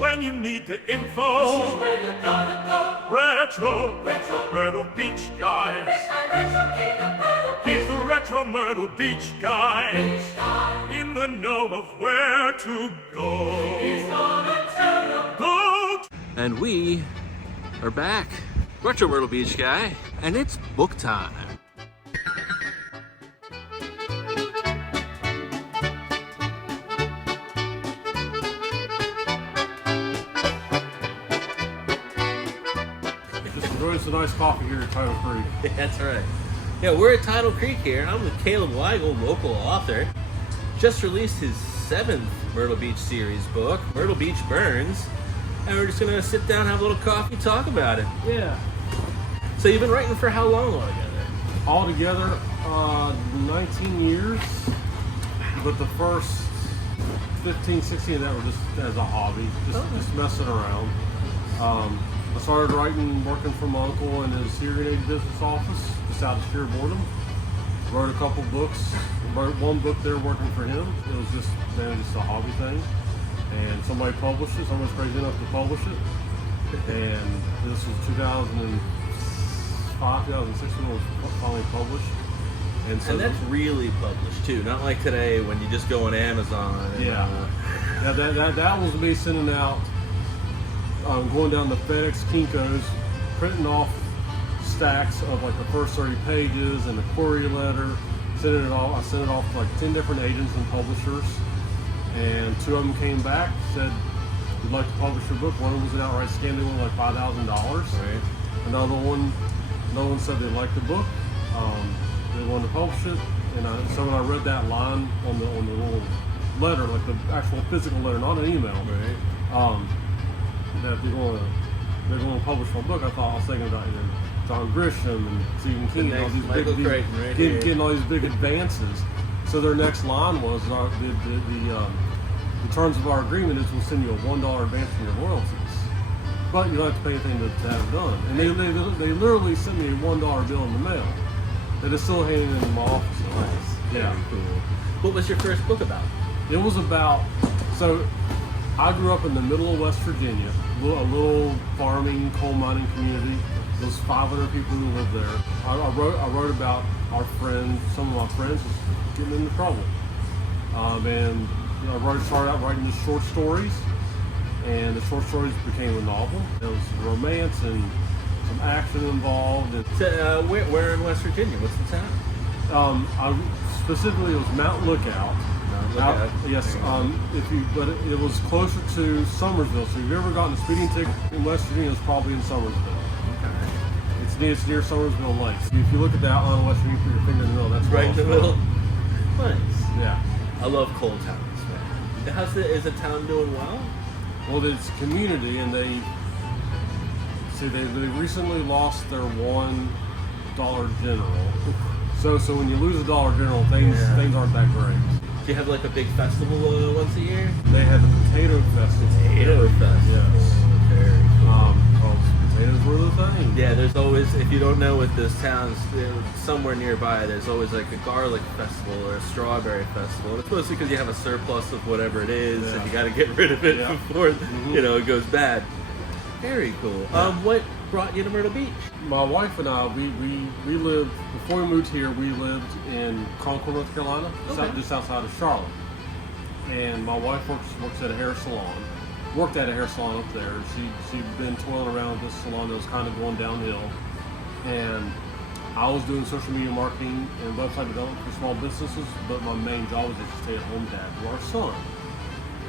when you need the info. This is where you gotta go. Retro Myrtle Beach Guy. He's the Retro Myrtle Beach Guy. In the know of where to go. He's gonna tell you. Go. And we are back. Retro Myrtle Beach Guy, and it's book time. Enjoy some nice coffee here at Tidal Creek. That's right. Yeah, we're at Tidal Creek here. I'm with Caleb Wygal, local author. Just released his 7th Myrtle Beach series book, Myrtle Beach Burns. And we're just gonna sit down, have a little coffee, talk about it. Yeah. So you've been writing for how long altogether? Altogether, 19 years. But the first 15, 16 of that were just as a hobby, just messing around. I started writing, working for my uncle in his hearing aid business office, just out of sheer boredom. Wrote a couple books. Wrote one book there working for him. It was just a hobby thing. And somebody published it. Someone was crazy enough to publish it. And this was 2005, 2006 when it was finally published. And that's really published too, not like today when you just go on Amazon. And, yeah, that was me sending out, going down the FedEx Kinko's, printing off stacks of like the first 30 pages and the query letter, sending it all. I sent it off to like 10 different agents and publishers, and 2 of them came back, said, "We'd like to publish your book." One was an outright scam, they wanted like $5,000. Right. Another one said they liked the book, they wanted to publish it, and so when I read that line on the little letter, like the actual physical letter, not an email, Right. that they're going to publish my book, I was thinking about John Grisham and Stephen King, and all these getting all these big advances. So their next line was the terms of our agreement is we'll send you a $1 advance from your royalties, but you don't have to pay anything to have it done. And they literally sent me a $1 bill in the mail that is still hanging in my office. Nice. Yeah. Very cool. What was your first book about? It was about, so I grew up in the middle of West Virginia, a little farming, coal mining community. There was 500 people who lived there. I wrote about our friends, some of my friends getting into trouble. And I started out writing these short stories, and the short stories became a novel. There was romance and some action involved. And, So, where in West Virginia? What's the town? Specifically, it was Mount Lookout. Yes, but it was closer to Summersville. So if you've ever gotten a speeding ticket in West Virginia, it's probably in Summersville. Okay. It's near Summersville Lake. If you look at the outline of West Virginia, put your finger in the middle. That's right in the middle. Nice. Yeah. I love coal towns, man. Is the town doing well? Well, it's a community, and they recently lost their $1 general. So when you lose a $1 general, things aren't that great. Do you have like a big festival once a year? They have the Potato Festival. Potato Fest. Yes. Very cool. Potatoes were the thing. Yeah, there's always, if you don't know what this town's, somewhere nearby, there's always like a garlic festival or a strawberry festival. It's mostly because you have a surplus of whatever it is, and you got to get rid of it before it goes bad. Very cool. Yeah. What brought you to Myrtle Beach? My wife and I, we lived, before we moved here, we lived in Concord, North Carolina, just outside of Charlotte. And my wife works at a hair salon. Worked at a hair salon up there. She'd been toiling around with this salon that was kind of going downhill. And I was doing social media marketing and website development for small businesses, but my main job was just to stay at home dad to our son.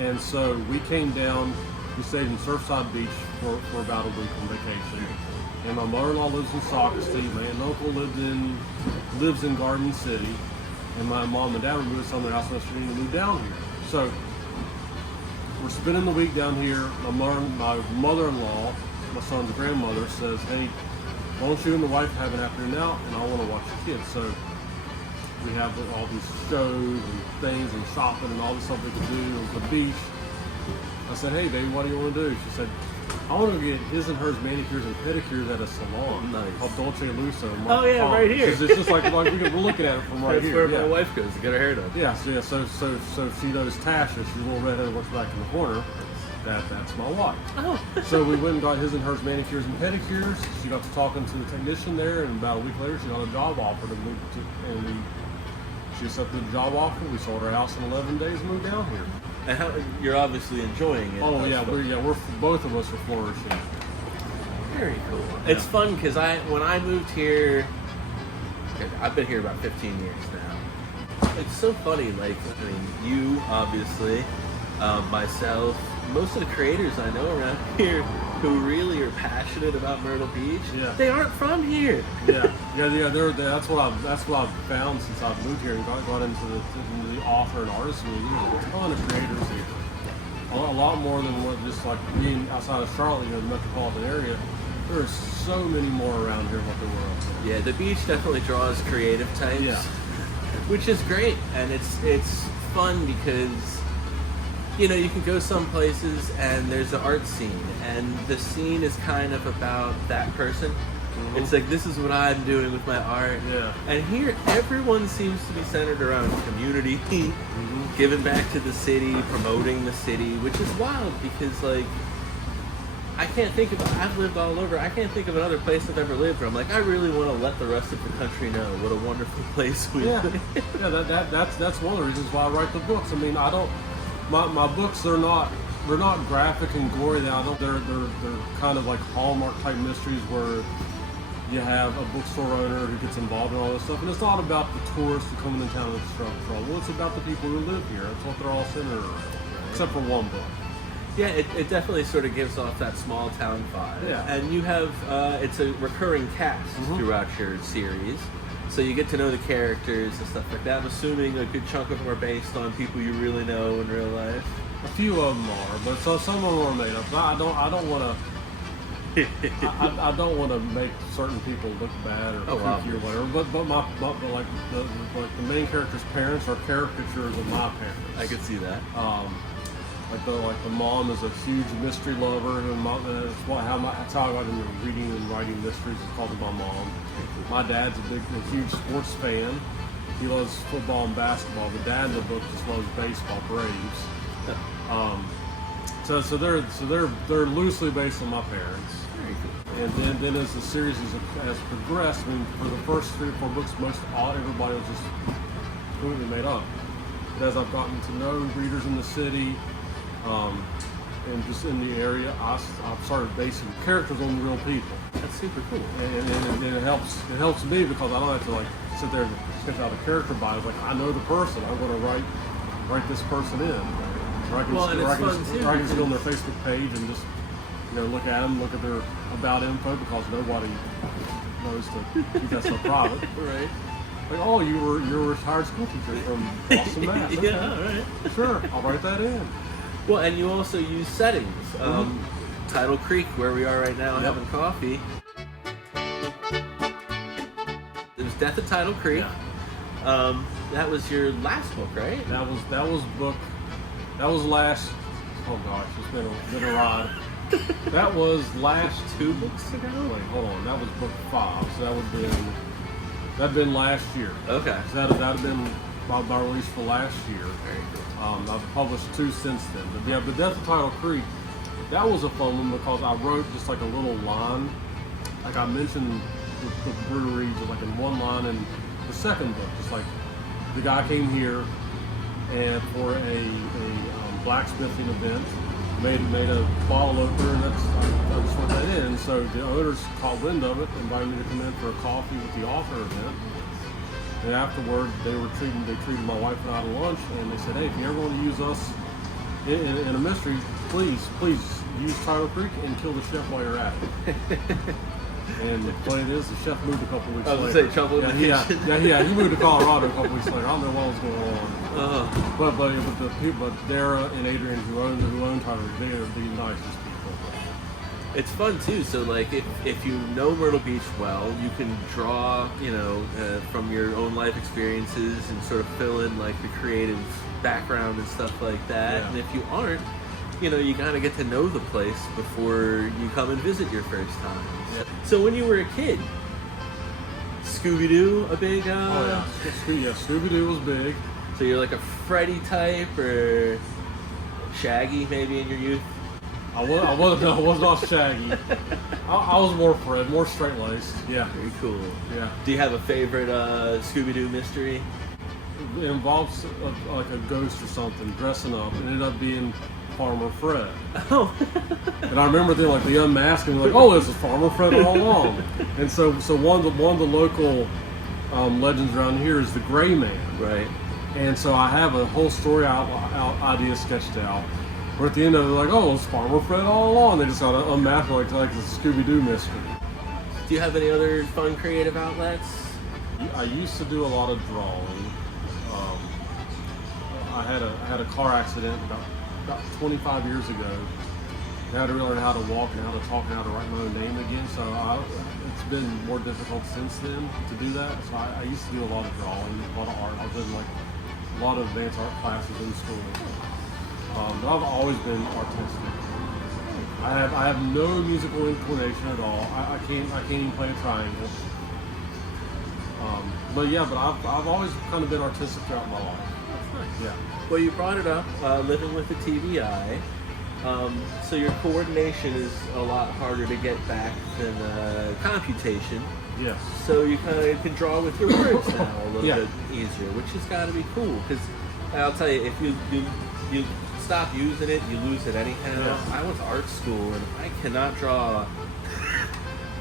And so we came down, we stayed in Surfside Beach for about a week on vacation. And my mother-in-law lives in Socastee. My aunt and uncle lives in Garden City. And my mom and dad were moving some of their house in West Virginia to move down here. So we're spending the week down here. My mother-in-law, my son's grandmother, says, "Hey, why don't you and the wife have an afternoon out, and I want to watch the kids." So we have all these shows and things and shopping and all this stuff we could do on the beach. I said, "Hey, baby, what do you want to do?" She said, "I want to get his and hers manicures and pedicures at a salon called Dolce & Lusso." Right here. It's just like we're looking at it from right here. That's where my wife goes to get her hair done. Yeah, so she knows Tasha. She's a little redhead, works back in the corner. That's my wife. Oh. So we went and got his and hers manicures and pedicures. She got to talking to the technician there, and about a week later, she got a job offer to move to, and she accepted the job offer. We sold our house in 11 days and moved down here. And you're obviously enjoying it. Oh yeah, we're both of us are flourishing. Very cool. Yeah. It's fun because when I moved here, I've been here about 15 years now. It's so funny. Like, I mean, you obviously, myself, most of the creators I know around here who really are passionate about Myrtle Beach, they aren't from here. Yeah. That's what I've found since I've moved here and got into the author and artist community. There's a ton of creators here. A lot more than what just like being outside of Charlotte, the metropolitan area. There's so many more around here than what there were up there. Yeah, the beach definitely draws creative types. Yeah. Which is great, and it's fun because you can go some places and there's an art scene, and the scene is kind of about that person. Mm-hmm. It's like, this is what I'm doing with my art. Yeah. And here, everyone seems to be centered around community, giving back to the city, promoting the city, which is wild because, like, I've lived all over. I can't think of another place I've ever lived where I'm like, I really want to let the rest of the country know what a wonderful place we live. Yeah, that's one of the reasons why I write the books. I mean, my books, they're not graphic and gory. They're kind of like Hallmark type mysteries where you have a bookstore owner who gets involved in all this stuff, and it's not about the tourists who come into town and trouble. It's about the people who live here. That's what they're all centered around, except for one book. Yeah, it definitely sort of gives off that small town vibe. Yeah. And you have, it's a recurring cast throughout your series. So you get to know the characters and stuff like that. I'm assuming a good chunk of them are based on people you really know in real life. A few of them are, but some of them are made up. I don't want to. I don't want to make certain people look bad or creepy or whatever. But like the main character's parents are caricatures of my parents. I could see that. Like the mom is a huge mystery lover, and that's how I got into reading and writing mysteries. It's called my mom. My dad's a huge sports fan. He loves football and basketball. The dad in the book just loves baseball, Braves. So they're loosely based on my parents. Very cool. And then as the series has progressed, I mean, for the first 3 or 4 books, everybody was just completely made up. But as I've gotten to know readers in the city, and just in the area, I've started basing characters on real people. That's super cool. And it helps me because I don't have to like sit there and sketch out a character bio. Like, I know the person. I'm going to write this person in. Or I can sit on their Facebook page and just look at them, look at their about info because nobody knows to keep that stuff private. Right. Like, oh, you're a retired school teacher from Boston, Mass. Okay. Yeah, right. Sure, I'll write that in. Well, and you also use settings. Tidal Creek, where we are right now, having coffee. It was Death at Tidal Creek. Yeah. That was your last book, right? That was last. Oh gosh, it's been a ride. That was last 2 books ago. Wait, hold on. That was book 5. So that'd been last year. Okay. So that'd have been my release for last year. Very good. I've published 2 since then. But yeah, the Death of Tidal Creek, that was a fun one because I wrote just like a little line. Like I mentioned the brewery, just like in one line in the second book. Just like the guy came here and for a blacksmithing event, made a bottle opener, and I just wrote that in. And so the owners caught wind of it, invited me to come in for a coffee with the author event. And afterward, they treated my wife and I to lunch, and they said, hey, if you ever want to use us in a mystery, please use Tidal Creek and kill the chef while you're at it. And the funny is, the chef moved a couple weeks later. I was going to say, trouble in the kitchen. Yeah, he moved to Colorado a couple weeks later. I don't know what was going on. But the people, Dara and Adrian who own Tidal Creek, they are the nicest people. It's fun too. So like, if you know Myrtle Beach well, you can draw, from your own life experiences and sort of fill in like the creative background and stuff like that. Yeah. And if you aren't, you kind of get to know the place before you come and visit your first time. Yeah. So when you were a kid, Scooby-Doo a big? Scooby-Doo was big. So you're like a Freddy type or Shaggy maybe in your youth? I was not Shaggy. I was more Fred, more straight laced. Yeah. Very cool. Yeah. Do you have a favorite Scooby-Doo mystery? It involves like a ghost or something dressing up, and ended up being Farmer Fred. Oh. And I remember they unmasked him, like, oh, this is Farmer Fred all along. And so one of the local legends around here is the Gray Man. Right. And so I have a whole story idea sketched out. Where at the end of it, they're like, oh, it's Farmer Fred all along. They just got to unmask like a Scooby-Doo mystery. Do you have any other fun creative outlets? I used to do a lot of drawing. I had a car accident about 25 years ago. I had to relearn how to walk and how to talk and how to write my own name again. So it's been more difficult since then to do that. So I used to do a lot of drawing, a lot of art. I was in like a lot of advanced art classes in school. But I've always been artistic. I have no musical inclination at all. I can't even play a triangle. But I've always kind of been artistic throughout my life. Yeah. Well, you brought it up, living with the TBI. So your coordination is a lot harder to get back than computation. Yes. So you kind of can draw with your words now a little Yeah. bit easier, which has got to be cool. Because I'll tell you, if you stop using it, you lose it anyhow. Yeah. I went to art school, and if I cannot draw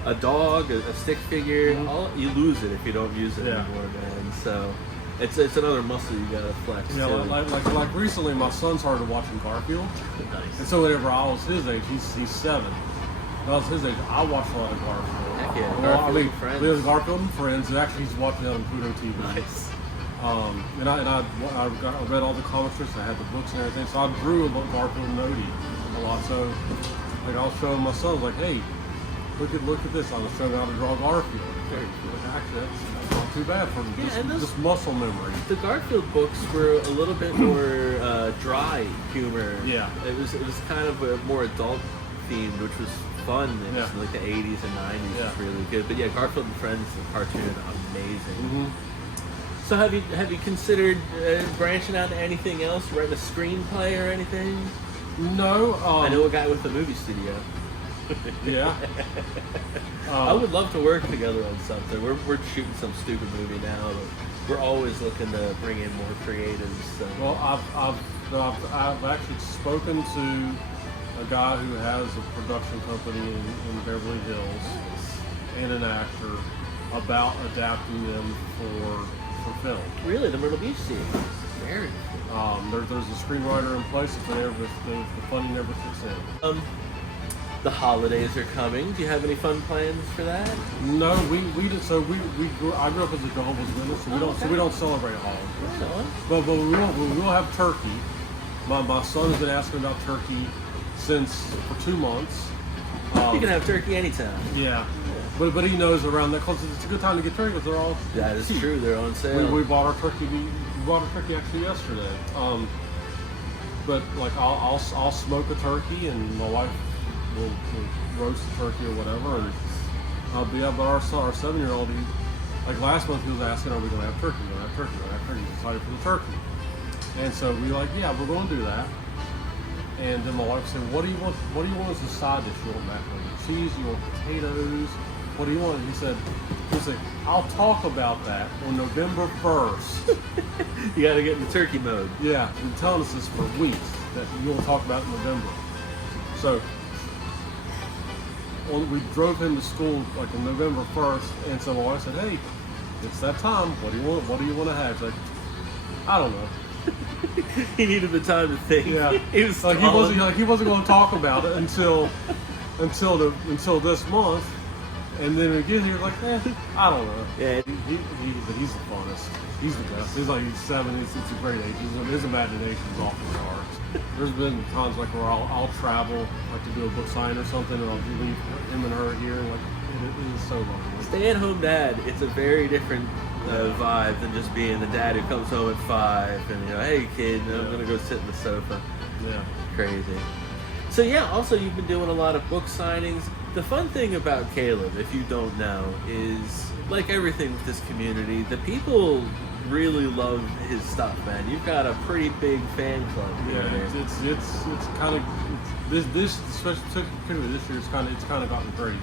a dog, a stick figure, you lose it if you don't use it anymore, man. So it's another muscle you gotta flex. Yeah, too. like recently, my son started watching Garfield, Nice. and so whenever I was his age, he's 7. When I was his age, I watched a lot of Garfield. Heck yeah, Well, Garfield and Friends. There's Garfield and Friends, and actually he's watching that on Pluto TV. Nice. And I read all the comic strips, I had the books and everything, so I drew about Garfield and Odie a lot. So like I was showing my son, like, hey, look at this. I was showing him how to draw Garfield. Very cool. Actually, that's not too bad for and just muscle memory. The Garfield books were a little bit more dry humor. Yeah. It was kind of a more adult themed, which was fun. It was Yeah. like the 80s and 90s. Yeah. Was really good. But yeah, Garfield and Friends, the cartoon, amazing. Mm-hmm. So have you considered branching out to anything else? Writing a screenplay or anything? No. I know a guy with a movie studio. Yeah. I would love to work together on something. We're shooting some stupid movie now, but we're always looking to bring in more creatives. So. Well, I've actually spoken to a guy who has a production company in Beverly Hills and an actor about adapting them for film. Really, the Myrtle Beach scene. Very cool. There's a screenwriter in place if the funding never kicks in. The holidays are coming. Do you have any fun plans for that? No, I grew up as a Jehovah's Witness, so we don't celebrate holidays. But we will have turkey. My son has been asking about turkey for 2 months. You can have turkey anytime. Yeah. But he knows around that because it's a good time to get turkey because they're all That is cheap. true. They're on sale. We bought our turkey. We bought our turkey actually yesterday. But like I'll smoke a turkey and my wife will roast the turkey or whatever. And but our 7-year-old, like last month he was asking, are we going to have turkey? We're going to have turkey. We're going to have turkey. He's excited for the turkey. And so we like, yeah, we're going to do that. And then my wife said, what do you want? What do you want as a side dish? You want macaroni and cheese? You want potatoes? What do you want? He said, I'll talk about that on November 1st. You got to get in the turkey mode. Yeah, been telling us this for weeks that you'll talk about it in November. So we drove him to school like on November 1st, and so my wife said, hey, it's that time. What do you want? What do you want to have? He's like, I don't know. He needed the time to think. Yeah, he was he wasn't going to talk about it until this month. And then again, he was like, I don't know. Yeah. But he's the funnest. He's the best. He's 7. It's a great age. His imagination's off the charts. There's been times like where I'll travel, like to do a book sign or something, and I'll leave him and her here. Like it is so lovely. Stay-at-home dad. It's a very different vibe than just being the dad who comes home at 5 and hey kid, I'm gonna go sit in the sofa. Yeah. Crazy. So yeah, also you've been doing a lot of book signings. The fun thing about Caleb, if you don't know, is like everything with this community, the people really love his stuff, man. You've got a pretty big fan club. Yeah, it's kind of particularly this year, it's kind of gotten crazy.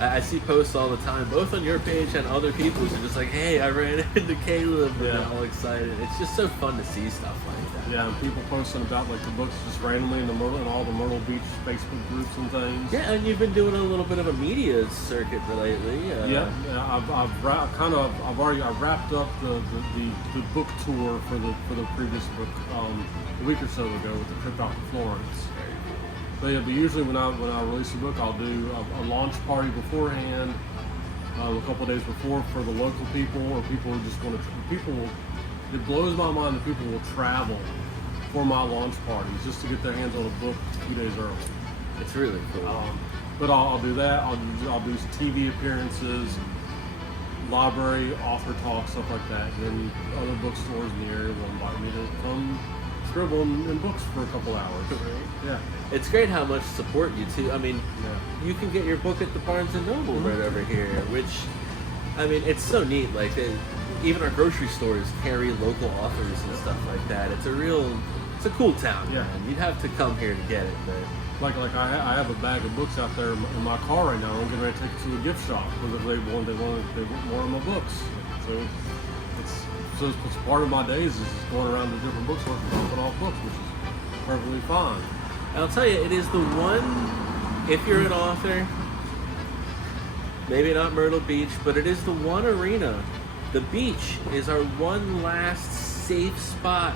I see posts all the time, both on your page and other people's, are just like, hey, I ran into Caleb, and they're all excited. It's just so fun to see stuff like that. Yeah, and people posting about like the books just randomly in all the Myrtle Beach Facebook groups and things. Yeah, and you've been doing a little bit of a media circuit lately. I've wrapped up the book tour for the previous book a week or so ago with the trip out to Florence. But usually when I release a book, I'll do a launch party beforehand, a couple of days before for the local people or people who just want to. It blows my mind that people will travel for my launch parties just to get their hands on a book a few days early. It's really cool. But I'll do that. I'll do TV appearances, library, author talk, stuff like that. And then other bookstores in the area will invite me to come scribble in books for a couple hours. Yeah. It's great how much support you too. I mean, you can get your book at the Barnes & Noble right over here, which, I mean, it's so neat. Like, even our grocery stores carry local authors and stuff like that. It's a cool town. Yeah. Man. You'd have to come here to get it, but. Like I have a bag of books out there in my car right now. I'm getting ready to take it to a gift shop because they want more of my books. So it's part of my days is just going around to different bookstores and dropping off books, which is perfectly fine. I'll tell you, it is the one, if you're an author, maybe not Myrtle Beach, but it is the one arena. The beach is our one last safe spot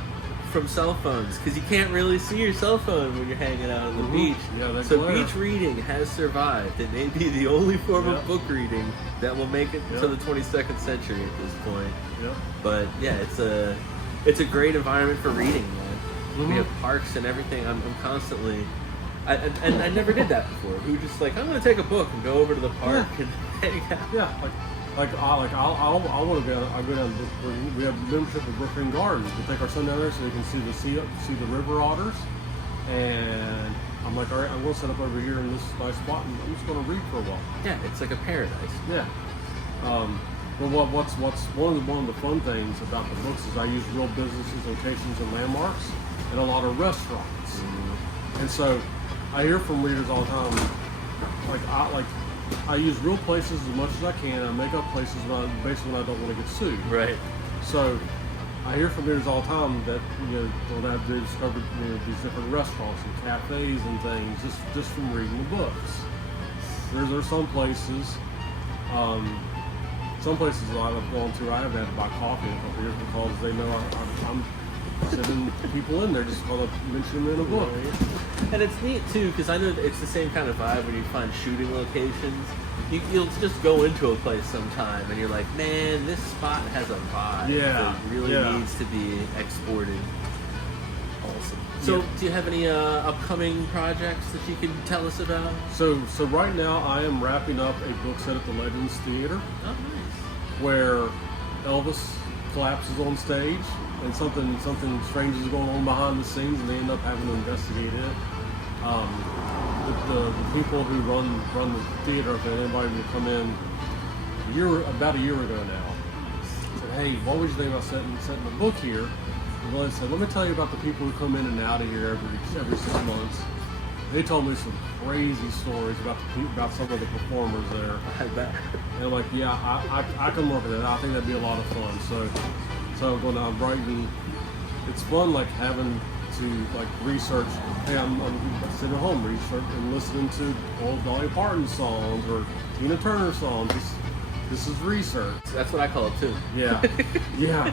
from cell phones, because you can't really see your cell phone when you're hanging out on the beach. Yeah, so beach reading has survived. It may be the only form of book reading that will make it to the 22nd century at this point. But yeah, it's a great environment for reading, man. We have parks and everything. I'm constantly, and I never did that before. We were just like, I'm going to take a book and go over to the park and hang out. Yeah, I want to go. I go down. We have membership at Brook Green Gardens. We take our son down there so they can see the river otters. And I'm like, all right, I'm going to set up over here in this nice spot, and I'm just going to read for a while. Yeah, it's like a paradise. Yeah. But what's one of the fun things about the books is I use real businesses, locations, and landmarks, and a lot of restaurants. And so I hear from readers all the time, I use real places as much as I can. I make up places basically when I don't want to get sued. Right. So I hear from readers all the time that they discovered these different restaurants and cafes and things just from reading the books. There's some places I've gone to. I haven't had to buy coffee in a couple years because they know I'm sending people in there just because I mention them in a book. And it's neat too, because I know it's the same kind of vibe when you find shooting locations. You'll just go into a place sometime and you're like, man, this spot has a vibe that really needs to be exported. Awesome. So, do you have any upcoming projects that you can tell us about? So right now I am wrapping up a book set at the Legends Theater. Oh, nice. Where Elvis collapses on stage and something strange is going on behind the scenes, and they end up having to investigate it. The people who run the theater, if anybody would come in about a year ago now, said, hey, what would you think about setting a book here? And Glenn said, let me tell you about the people who come in and out of here every 6 months. They told me some crazy stories about some of the performers there. I bet. And I'm like, yeah, I can work with that. I think that'd be a lot of fun. So I'm going to Brighton. It's fun, like having to research. Hey, I'm sitting at home research and listening to old Dolly Parton songs or Tina Turner songs. This is research. That's what I call it too. Yeah, yeah.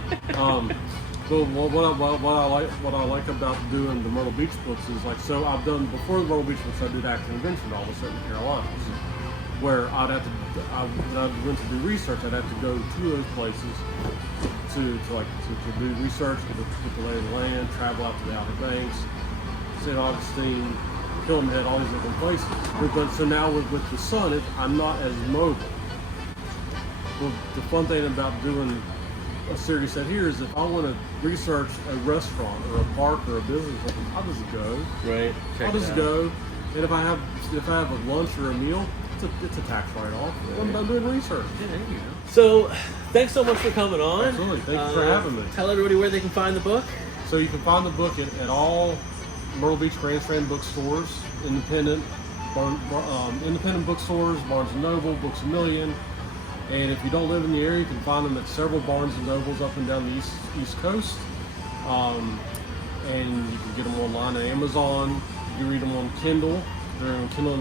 But what I like about doing the Myrtle Beach books is so I've done before the Myrtle Beach books. I did acting adventure novels set in the Carolinas, where I went to do research. I'd have to go to those places to do research, get the lay of the land, travel out to the Outer Banks, St. Augustine, Hilton Head, all these different places. So now with the son, I'm not as mobile. Well, the fun thing about doing a series set here is if I want to research a restaurant or a park or a business, I'll just go. Right. I'll just go, and if I have a lunch or a meal, it's a tax write-off. Right. I'm doing research. Yeah, there you go. So, thanks so much for coming on. Absolutely. Thank you for having me. Tell everybody where they can find the book. So you can find the book at all Myrtle Beach Grandstand bookstores, independent bookstores, Barnes & Noble, Books A Million. And if you don't live in the area, you can find them at several Barnes & Nobles up and down the East Coast. And you can get them online on Amazon. You can read them on Kindle. They're on Kindle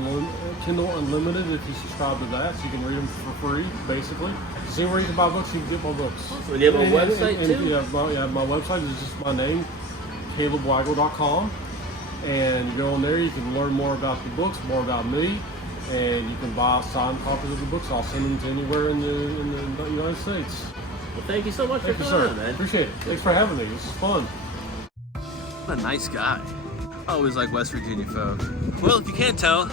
Unlimited if you subscribe to that, so you can read them for free, basically. So anywhere you can buy books, you can get my books. So you have a website too? Yeah, my website is just my name, CalebWygal.com. And you go on there, you can learn more about the books, more about me, and you can buy signed copies of the books. I'll send them to anywhere in the United States. Well, thank you so much for coming on, man. Appreciate it. Thanks for having me. This is fun. What a nice guy. I always like West Virginia folk. Well, if you can't tell,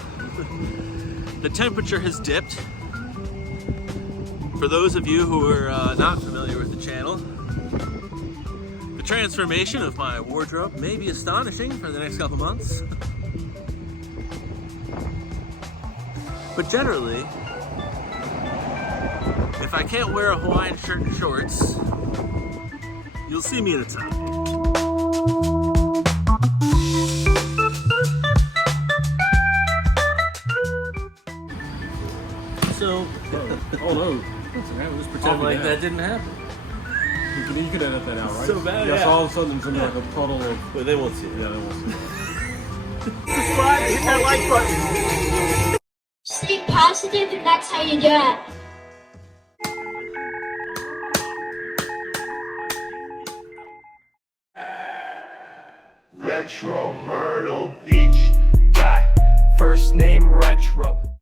the temperature has dipped. For those of you who are not familiar with the channel, the transformation of my wardrobe may be astonishing for the next couple months. But generally, if I can't wear a Hawaiian shirt and shorts, you'll see me at a top. So, oh no, just pretend like that didn't happen. You can edit that out, right? So bad, yeah. Yeah. So all of a sudden there's like a puddle of. Well, they won't see it. Yeah, they won't see it. Subscribe, hit that like button. Stay positive, and that's how you do it. Retro Myrtle Beach Guy. First name Retro.